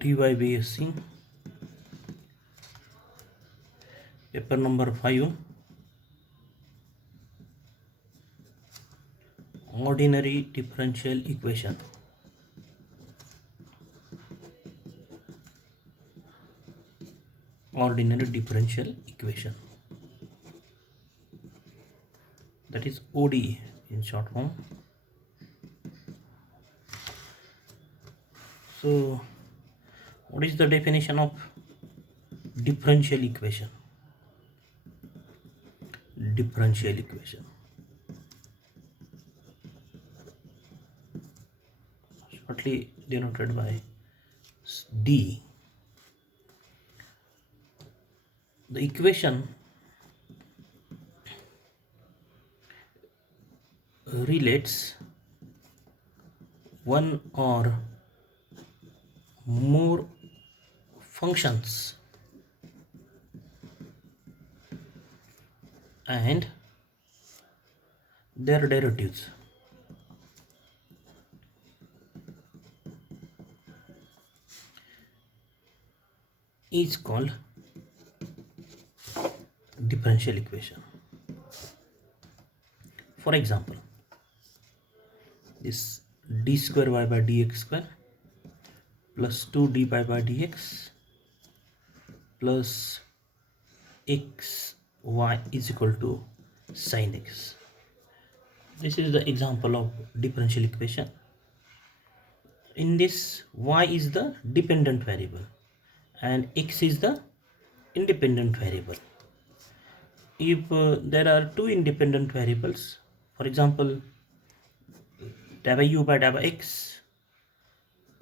T.Y.B.Sc, paper number 5, ordinary differential equation. Ordinary differential equation, that is ODE in short form. So what is the definition of differential equation? Differential equation, shortly denoted by D. The equation relates one or more functions and their derivatives. Is called differential equation. For example, this d square y by dx square plus 2 dy by dx plus x y is equal to sin x. This is the example of differential equation. In this, y is the dependent variable and x is the independent variable. If there are two independent variables, for example, dy by u by dy by x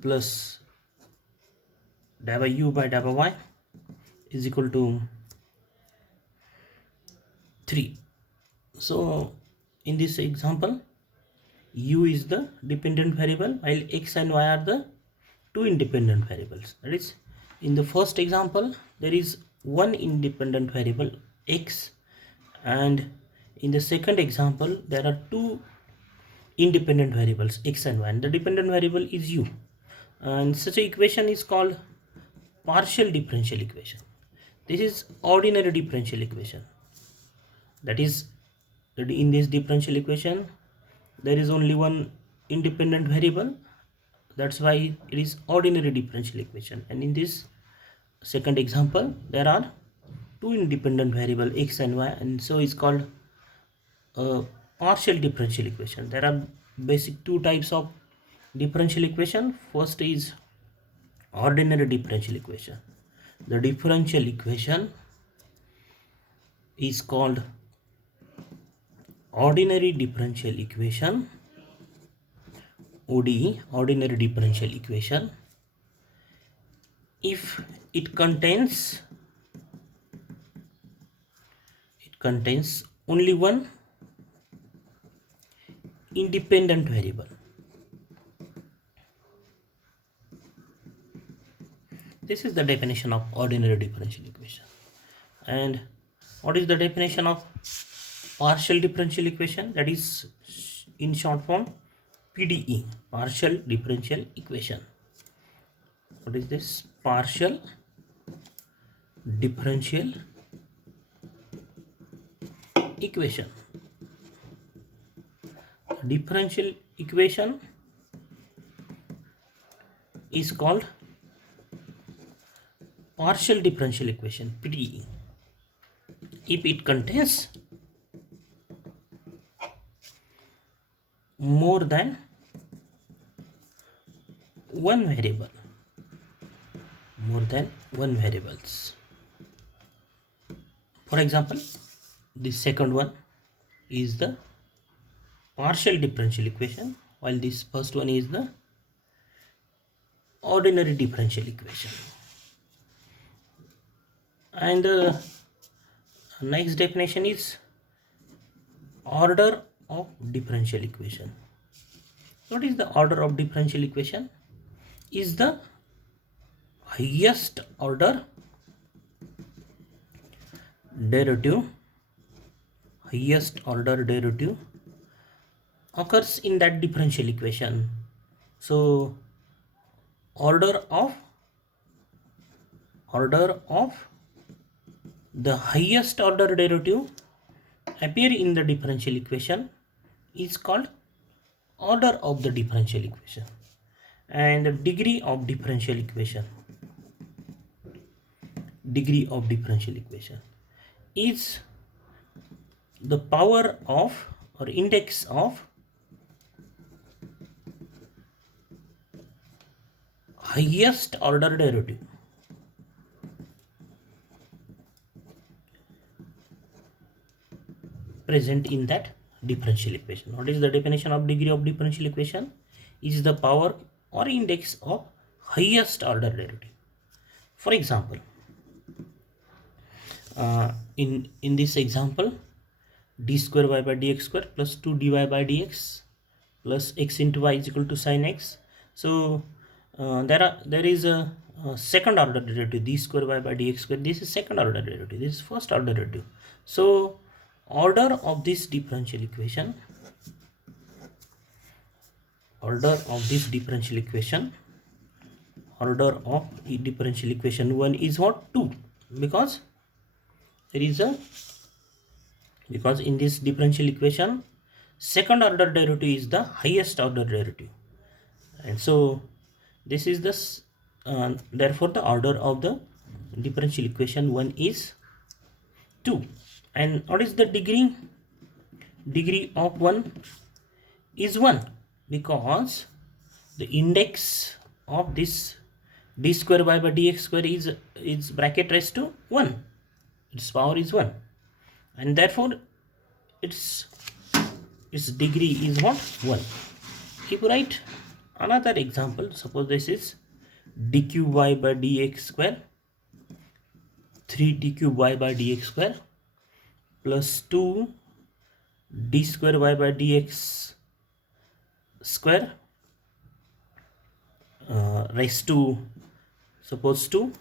plus dy by u by dy by y is equal to 3. So in this example, u is the dependent variable while x and y are the two independent variables. That is, in the first example there is one independent variable x, and in the second example there are two independent variables x and y, and the dependent variable is u, and such an equation is called partial differential equation. This is ordinary differential equation. That is, in this differential equation there is only one independent variable, that's why it is ordinary differential equation. And in this second example there are two independent variable x and y, and so it's called a partial differential equation. There are basic two types of differential equation. First is ordinary differential equation. The differential equation is called ordinary differential equation, ODE, ordinary differential equation, if it contains only one independent variable. This is the definition of ordinary differential equation. And what is the definition of partial differential equation? That is in short form PDE, partial differential equation. What is this? Partial differential equation. Differential equation is called partial differential equation, PDE, if it contains more than one variable, more than one variables. For example, the second one is the partial differential equation, while this first one is the ordinary differential equation. And the next definition is order of differential equation. What is the order of differential equation? Is the highest order derivative, occurs in that differential equation. So order of order of the highest order derivative appear in the differential equation is called order of the differential equation, and the degree of differential equation is the power of or index of highest order derivative present in that differential equation. What is the definition of degree of differential equation? Is the power or index of highest order derivative. For example, in this example, d square y by dx square plus 2 dy by dx plus x into y is equal to sin x. So there is a second order derivative, d square y by dx square. This is second order derivative, this is first order derivative. So order of this differential equation, order of differential equation 1 is what? 2, because there is a, because in this differential equation second order derivative is the highest order derivative, and so this is this therefore the order of the differential equation 1 is 2. And what is the degree of 1 is 1, because the index of this d square y by dx square is bracket raised to 1, its power is 1, and therefore its degree is what? 1. If you write another example, suppose this is d cube y by dx square 3d cube y by dx square plus 2 d square y by dx square raised to suppose 2,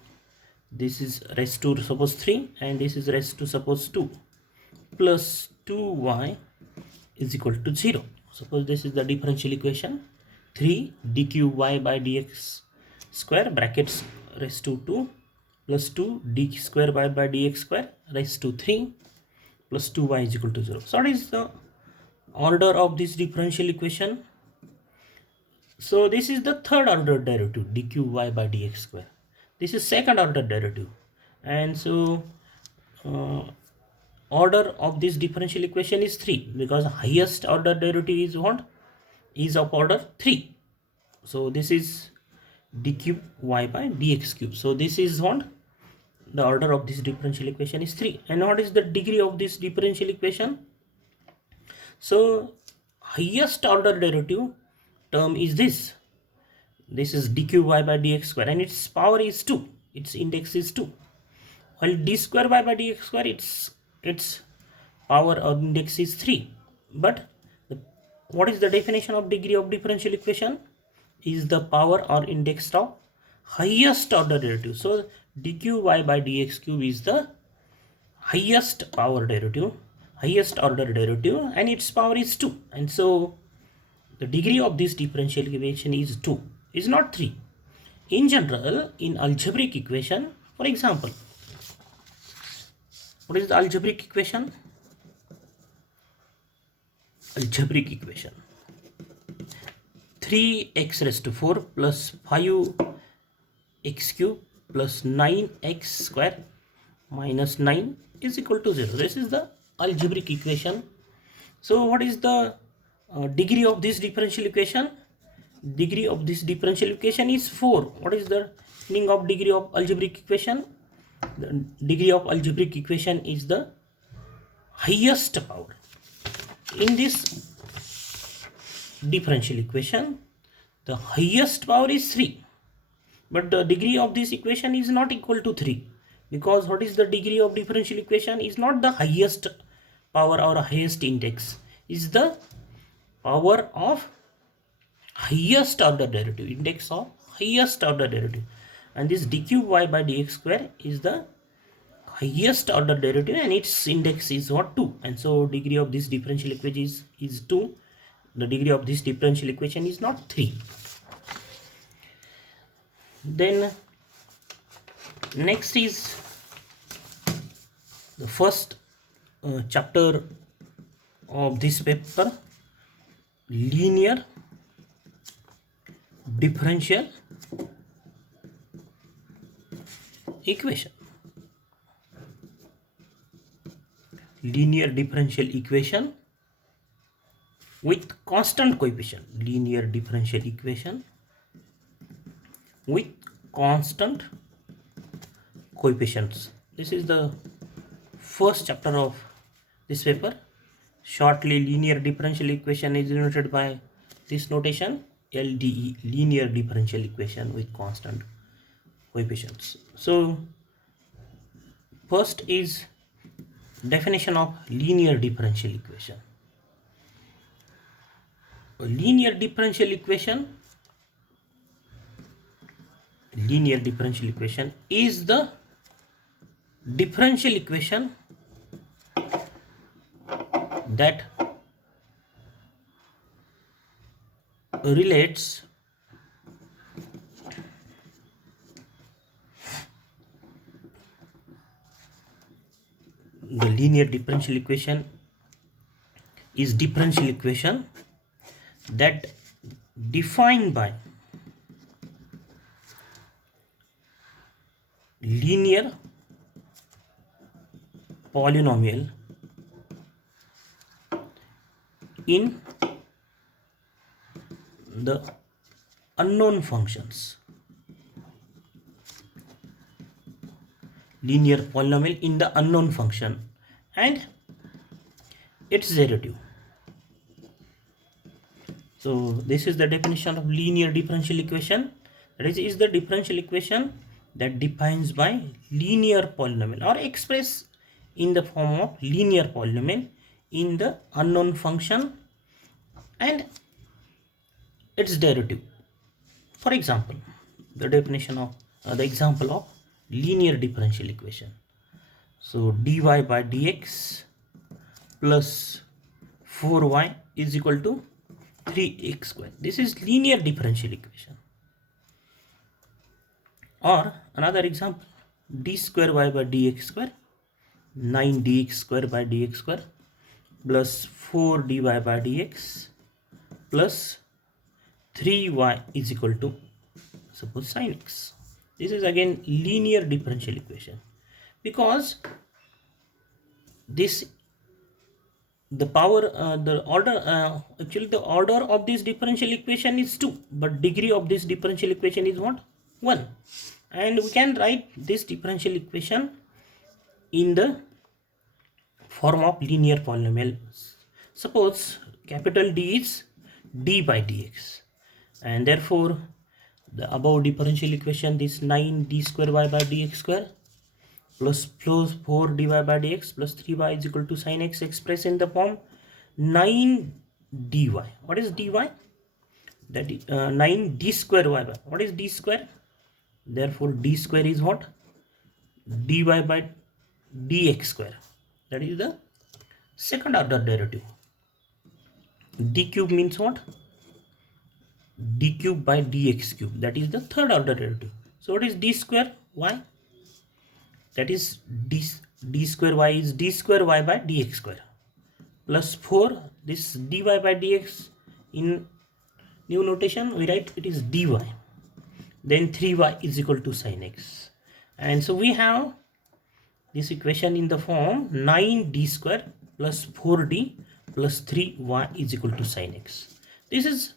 this is raised to suppose 3, and this is raised to suppose 2, plus 2y is equal to 0. Suppose this is the differential equation, 3 d cube y by dx square brackets raised to 2 plus 2 d square y by dx square raised to 3 plus 2y is equal to 0. So what is the order of this differential equation? So this is the third order derivative, d cube y by dx square. This is second order derivative, and so order of this differential equation is 3, because highest order derivative is what? Is of order 3. So this is d cube y by dx cube. So this is what? The order of this differential equation is 3. And what is the degree of this differential equation? So highest order derivative term is this. This is d cube y by dx square, and its power is 2. Its index is 2. While d square y by dx square, its power or index is 3. But what is the definition of degree of differential equation? Is the power or index of highest order derivative. So d cube y by dx cube is the highest power derivative, highest order derivative, and its power is 2. And so the degree of this differential equation is 2, is not 3. In general, in algebraic equation, for example, what is the algebraic equation? Algebraic equation, 3x raised to 4 plus 5x cube plus 9x square minus 9 is equal to 0. This is the algebraic equation. So what is the degree of this differential equation? Degree of this differential equation is 4. What is the meaning of degree of algebraic equation? The degree of algebraic equation is the highest power. In this differential equation, the highest power is 3, but the degree of this equation is not equal to 3, because what is the degree of differential equation is not the highest power or highest index, is the power of highest order derivative, index of highest order derivative, and this d cube y by dx square is the highest order derivative, and its index is what? 2. And so degree of this differential equation is 2. The degree of this differential equation is not 3. Then Next is the first chapter of this paper, linear differential equation. Linear differential equation with constant coefficient. Linear differential equation with constant coefficients. This is the first chapter of this paper. Shortly, linear differential equation is denoted by this notation, LDE, linear differential equation with constant coefficients. So first is definition of linear differential equation. A linear differential equation is the differential equation that relates the linear differential equation is differential equation that defined by linear polynomial in the unknown functions. Linear polynomial in the unknown function and its derivative. So this is the definition of linear differential equation. That is the differential equation that defines by linear polynomial or express in the form of linear polynomial in the unknown function and its derivative. For example, the definition of the example of linear differential equation. So dy by dx plus 4y is equal to 3x square. This is linear differential equation. Or another example, d square y by dx square, 9 dx square by dx square plus 4 dy by dx plus 3y is equal to suppose sin x. This is again linear differential equation because this the order actually the order of this differential equation is 2, but degree of this differential equation is what? 1. And we can write this differential equation in the form of linear polynomial. Suppose capital D is d by dx, and therefore the above differential equation, this 9 d square y by dx square plus 4 dy by dx plus 3y is equal to sin x expressed in the form 9 dy. What is dy? That is 9 d square y by. What is d square? Therefore d square is what? dy by dx square. That is the second order derivative. D cube means what? D cube by dx cube. That is the third order derivative. So what is d square y? That is d square y is d square y by dx square plus 4, this dy by dx in new notation we write it is dy, then 3y is equal to sin x, and so we have this equation in the form 9d square plus 4d plus 3y is equal to sin x. This is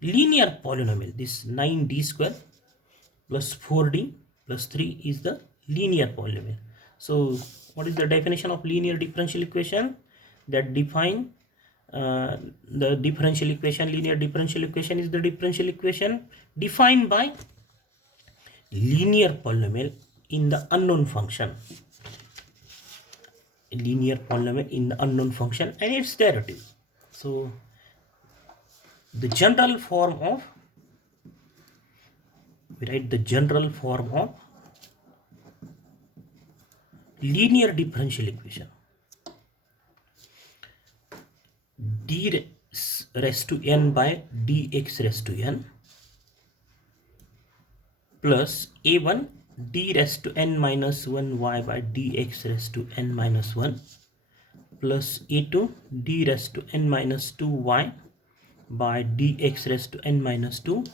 linear polynomial. This 9d square plus 4d plus 3 is the linear polynomial. So what is the definition of linear differential equation? That define the differential equation. Linear differential equation is the differential equation defined by linear polynomial in the unknown function. Linear polynomial in the unknown function and its derivative. So the general form of, we write the general form of linear differential equation. D raised to n by dx raised to n plus a1 d raised to n minus 1 y by dx raised to n minus 1 plus a2 d raised to n minus 2 y by dx raised to n minus 2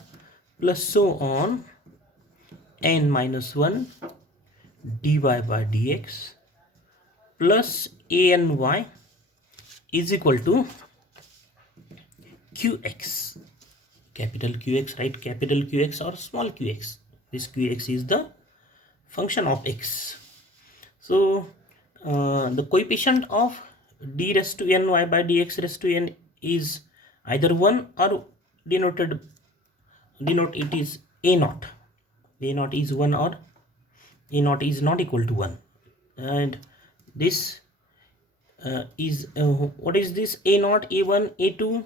plus so on n minus 1 dy by dx plus a n y is equal to qx, capital Qx, right? Capital Qx or small qx. This qx is the function of x. So the coefficient of d raised to n y by dx raised to n is either 1 or denote it is a naught. A naught is 1 or a naught is not equal to 1, and this is what is this? A naught, a1, a2,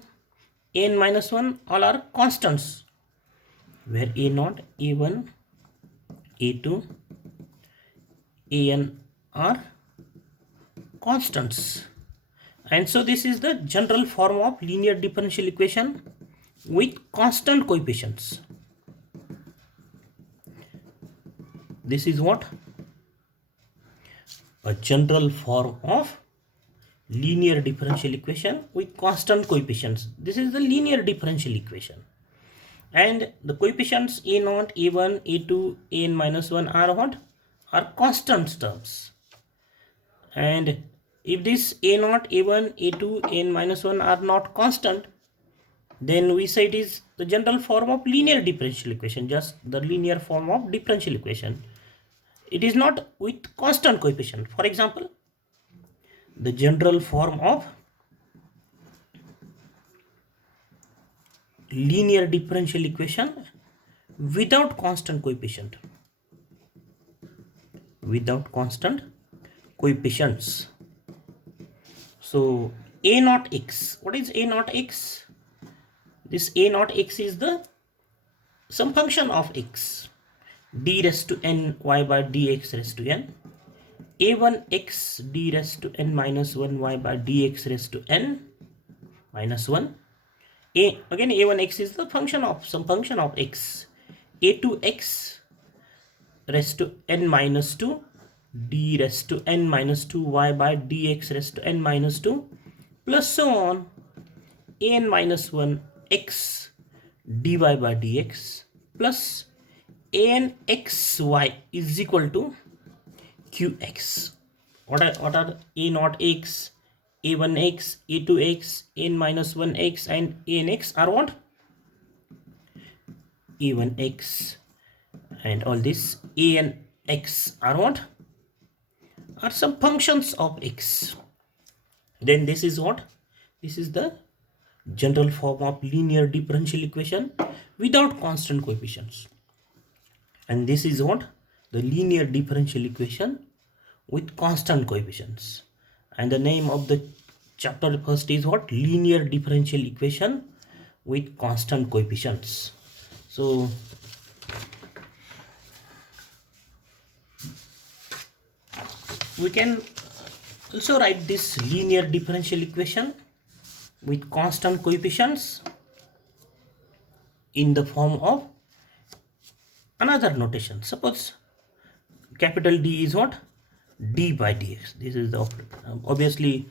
n minus 1 all are constants, where a naught, a1, a2, an are constants. And so this is the general form of linear differential equation with constant coefficients. This is what? A general form of linear differential equation with constant coefficients. This is the linear differential equation. And the coefficients a0, a1, a2, an minus 1 are what? Are constant terms. And if this a0, a1, a2, n minus 1 are not constant, then we say it is the general form of linear differential equation, just the linear form of differential equation. It is not with constant coefficient. For example, the general form of linear differential equation without constant coefficient, without constant coefficients. So a naught x, what is a naught x? This a naught x is the some function of x, d raised to n y by dx raised to n, a1x d raised to n minus 1 y by dx raised to n minus 1. Again a1x is the function of some function of x, a2x raised to n minus 2 d raised to n minus 2 y by dx raised to n minus 2 plus so on n minus 1 x dy by dx plus an xy is equal to qx. What are a naught x, a1x, a2x, n minus 1x and anx are what? a1x, and all this anx are what? Are some functions of x. Then this is what? This is the general form of linear differential equation without constant coefficients. And this is what? The linear differential equation with constant coefficients. And the name of the chapter first is what? Linear differential equation with constant coefficients. So we can also write this linear differential equation with constant coefficients in the form of another notation. Suppose capital D is what? D by dx. This is the obviously